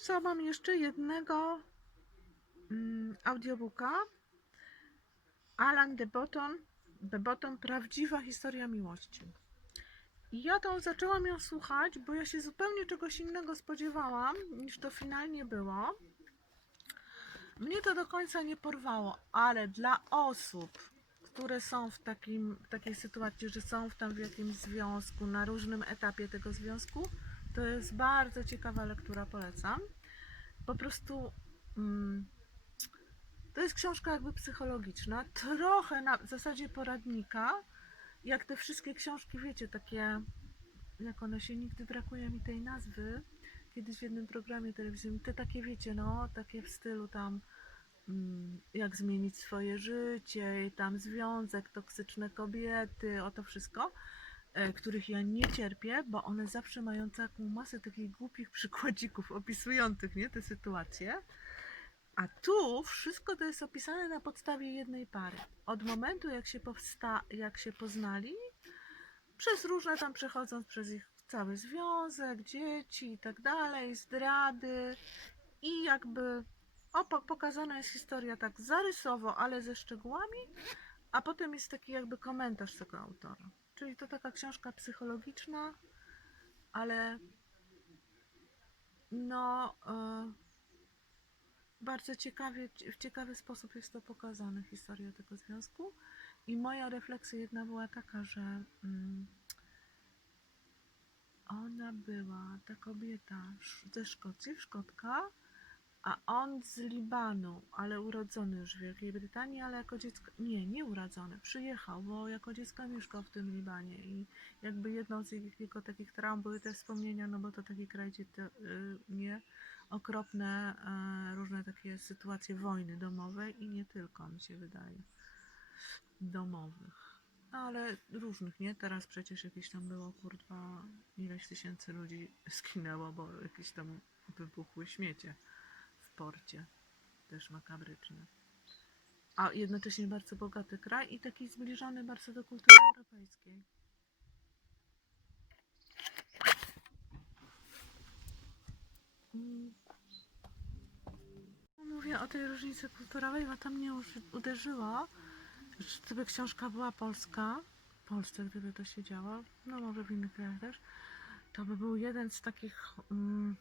co mam jeszcze jednego mm, audiobooka. Alan de Botton, de Botton, Prawdziwa historia miłości. I ja tą zaczęłam ją słuchać, bo ja się zupełnie czegoś innego spodziewałam, niż to finalnie było. Mnie to do końca nie porwało, ale dla osób, które są w, takim, w takiej sytuacji, że są w tam w jakimś związku, na różnym etapie tego związku, to jest bardzo ciekawa lektura, polecam. Po prostu mm, to jest książka jakby psychologiczna, trochę na zasadzie poradnika, jak te wszystkie książki, wiecie, takie, jak one się nigdy brakuje mi tej nazwy, kiedyś w jednym programie telewizyjnym, te takie, wiecie, no, takie w stylu tam, mm, jak zmienić swoje życie, tam związek, toksyczne kobiety, o to wszystko, których ja nie cierpię, bo one zawsze mają taką masę takich głupich przykładzików opisujących, nie, te sytuacje. A tu wszystko to jest opisane na podstawie jednej pary. Od momentu, jak się, powsta- jak się poznali, przez różne tam przechodząc przez ich cały związek, dzieci i tak dalej, zdrady i jakby opo- pokazana jest historia tak zarysowo, ale ze szczegółami, a potem jest taki jakby komentarz tego autora. Czyli to taka książka psychologiczna, ale no e, bardzo ciekawie, w ciekawy sposób jest to pokazane, historia tego związku. I moja refleksja jedna była taka, że mm, ona była, ta kobieta ze Szkocji, Szkotka, a on z Libanu, ale urodzony już w Wielkiej Brytanii, ale jako dziecko, nie, nie urodzony, przyjechał, bo jako dziecko mieszkał w tym Libanie i jakby jedną z jego, jego takich traum były te wspomnienia, no bo to taki kraj, gdzie te, y, nie, okropne e, różne takie sytuacje wojny domowej i nie tylko, mi się wydaje, domowych. No, ale różnych, nie? Teraz przecież jakieś tam było, kurwa, ileś tysięcy ludzi skinęło, bo jakieś tam wybuchły śmiecie w porcie. Też makabryczne. A jednocześnie bardzo bogaty kraj i taki zbliżony bardzo do kultury europejskiej. Mm. Mówię o tej różnicy kulturowej, bo to mnie już że gdyby książka była polska, w Polsce gdyby to się działo, no może w innych krajach też, to by był jeden z takich mm,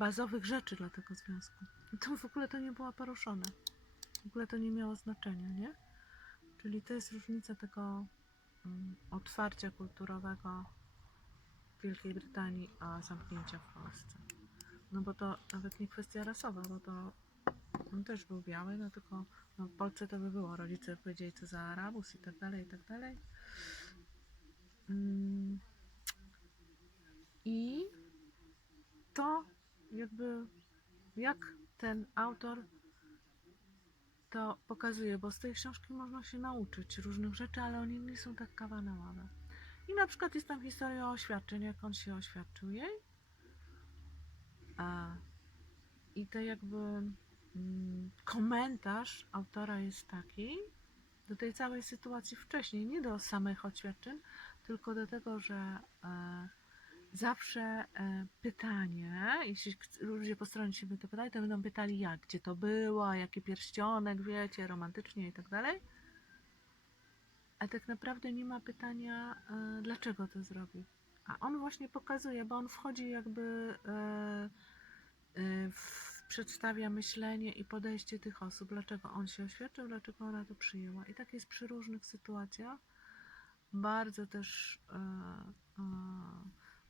bazowych rzeczy dla tego związku. I to w ogóle to nie było poruszone. W ogóle to nie miało znaczenia, nie? Czyli to jest różnica tego mm, otwarcia kulturowego w Wielkiej Brytanii, a zamknięcia w Polsce. No bo to nawet nie kwestia rasowa, bo to on też był biały, no tylko no w Polsce to by było, rodzice powiedzieli co za Arabus i tak dalej, i tak dalej. Mm. I to jakby jak ten autor to pokazuje, bo z tej książki można się nauczyć różnych rzeczy, ale oni nie są tak kawa na ławę. I na przykład jest tam historia oświadczeń, jak on się oświadczył jej. A, I to jakby mm, komentarz autora jest taki do tej całej sytuacji wcześniej, nie do samych oświadczeń, tylko do tego, że e, zawsze e, pytanie, jeśli ludzie po stronie się to pytali, to będą pytali jak, gdzie to było, jaki pierścionek, wiecie, romantycznie i tak dalej. A tak naprawdę nie ma pytania, e, dlaczego to zrobił. A on właśnie pokazuje, bo on wchodzi jakby e, w, przedstawia myślenie i podejście tych osób, dlaczego on się oświadczył, dlaczego ona to przyjęła. I tak jest przy różnych sytuacjach. Bardzo też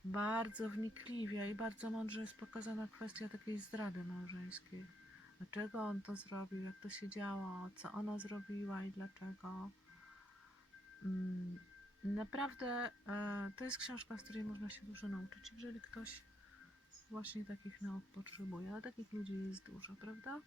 bardzo wnikliwie i bardzo mądrze jest pokazana kwestia takiej zdrady małżeńskiej. Dlaczego on to zrobił, jak to się działo, co ona zrobiła i dlaczego. Mm, Naprawdę e, to jest książka, z której można się dużo nauczyć, jeżeli ktoś właśnie takich nauk potrzebuje, ale takich ludzi jest dużo, prawda?